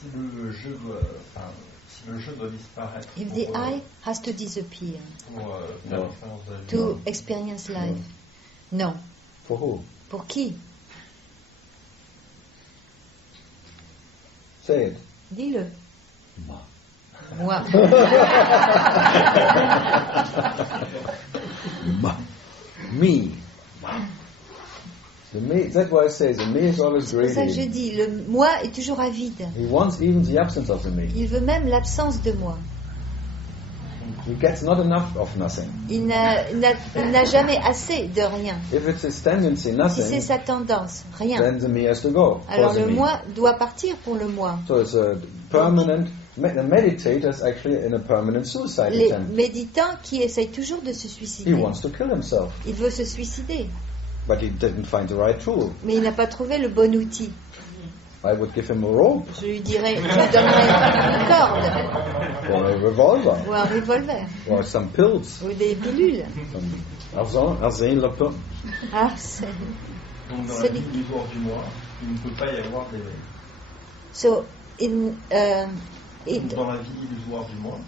Si le jeu doit disparaître. If the I has to disappear Pour faire l'expérience de la vie. to experience life. Non. For who? Pour qui? Say it. Dis-le. Moi. Moi. Me. The me. That's why I say the me is always C'est pour ça que je greedy. dis, le moi est toujours avide. He wants even the absence of the me. Il veut même l'absence de moi. He gets not enough of nothing. Il n'a jamais assez de rien. If it's his tendency, Si c'est nothing, sa tendance, rien. then the me has to go. Alors for the le me. moi doit partir pour le moi. So it's a permanent. The meditator is actually in a permanent suicide Les attempt. méditants qui essayent toujours de se He suicider. wants to kill himself, Il veut se suicider, but he didn't find the right tool. mais il n'a pas trouvé le bon outil. I would give him a rope Je lui donnerais une corde or a revolver ou un revolver or some pills. ou des pilules. Arsène Lupin. Ah, c'est... Donc dans C'est la vie illusoire du moi, il ne peut pas y avoir d'éveil. So Donc dans la vie illusoire du moi,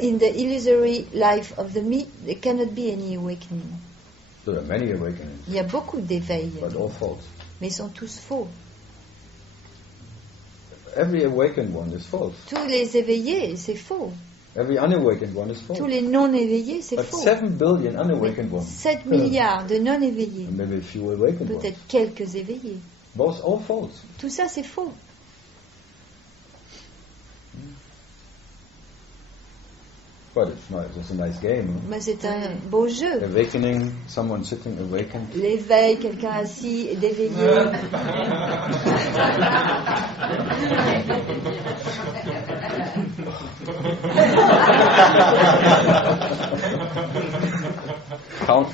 in the illusory life of the me, there cannot be any awakening. There are many awakenings, Il y a beaucoup d'éveils, but all false. mais ils sont tous faux. Every awakened one is false. Tous les éveillés, c'est faux. Every unawakened one is false. Tous les non-éveillés, c'est But faux. 7 billion unawakened ones. 7 milliards de non-éveillés, And maybe a few awakened ones. peut-être quelques éveillés. Both all false. Tout ça, c'est faux. But it's nice. It's a nice game. Huh? Mais c'est un beau jeu. Awakening, someone sitting awakened. L'éveil, quelqu'un assis, d'éveillé.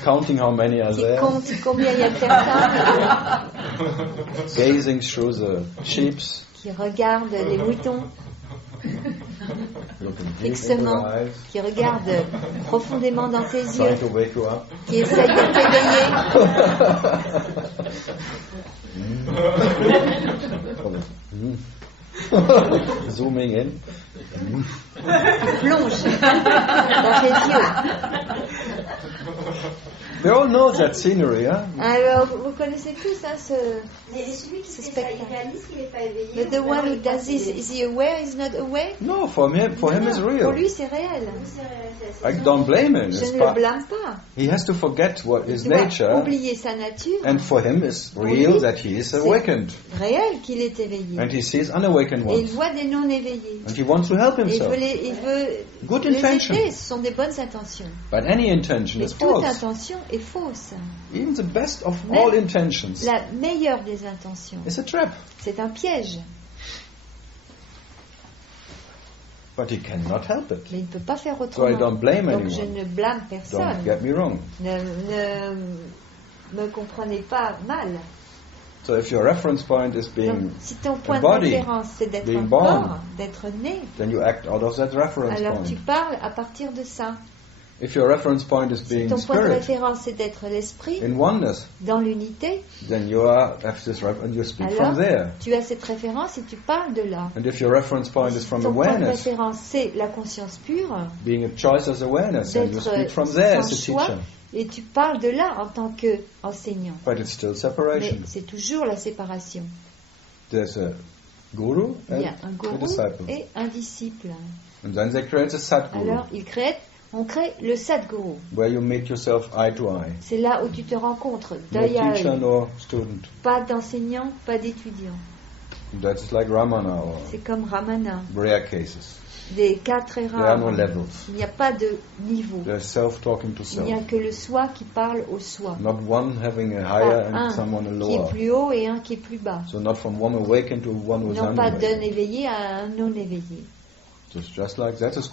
Counting how many are Qui there. compte combien il y a de personnes Gazing through the sheeps. qui regardent les moutons, Looking deep into fixement, the eyes. qui regardent profondément dans tes Trying yeux, to wake you up. qui essayent de t'éveiller, Zooming in. qui plongent dans tes yeux. They all know that scenery, huh? Alors, vous connaissez tous hein, ce Celui qui fait ça, spectacle. il réalise qu'il n'est pas éveillé. But the one who does this, is he aware, is not aware? No, for him Non, it's pour real. lui, c'est réel. I don't blame him. Je It's ne le part- blâme pas. He has to forget what Il his doit nature, oublier sa nature. and for him it's Pour real lui, that he is c'est awakened, réel qu'il est éveillé. and he sees unawakened Et il ones, voit des non-éveillés. and he wants to help Et il himself. veut Good les intention, aider. Ce sont des bonnes intentions. but any intention Mais is toute false. intention est fausse. Even the best of Même all intentions La meilleure des intentions, is a trap, c'est un piège. but he cannot help it. Mais il ne peut pas faire So I autrement. don't blame Donc je anyone. ne blâme Don't personne. get me wrong. Ne me comprenez pas mal. So if your reference point is Donc, being, si ton point de body, référence c'est d'être being un born, corps, d'être né, then you act out of that reference alors tu point. parles à partir de ça. If your reference point is Si being ton point de spirit, référence c'est d'être l'esprit, in oneness, dans l'unité, then you have this and you speak from alors there. tu as cette référence et tu parles de là. And if your reference point is Si from ton point de awareness, référence c'est la conscience pure, being a choice as awareness, and you d'être speak from there as sans a choix, teacher. et tu parles de là en tant qu'enseignant. But it's still Mais separation. c'est toujours la séparation. There's a guru Il y a and un a gourou disciple. et un disciple. And then they create a sadguru, Alors, on crée le Sadguru. where you meet yourself eye to eye. C'est là où tu te rencontres No d'œil à teacher, œil. no student. Pas d'enseignant, pas d'étudiant. That's like Ramana or C'est comme Ramana. rare cases. Des cas très There are no rares. levels. Il n'y a pas de niveau. There's self-talking to Il n'y a self. que le soi qui parle au soi. Not one having a Pas higher and un someone a qui est lower. plus haut et un qui est plus bas. So not from one awakened to one who's Non pas d'un unawakened. éveillé à un non éveillé. So it's just like that is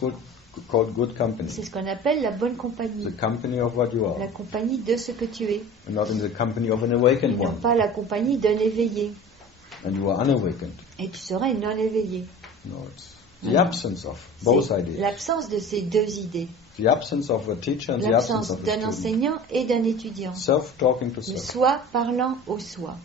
called good company. C'est ce qu'on appelle la bonne compagnie. The company of what you La are, compagnie de ce que tu es. and not in the company of an Et awakened non one. pas la compagnie d'un éveillé. And you are unawakened. Et tu serais non éveillé. No, it's the absence of both C'est ideas. l'absence de ces deux idées. The absence of a teacher and the absence L'absence of a d'un student. enseignant et d'un étudiant. Self-talking to Le self. soi parlant au soi.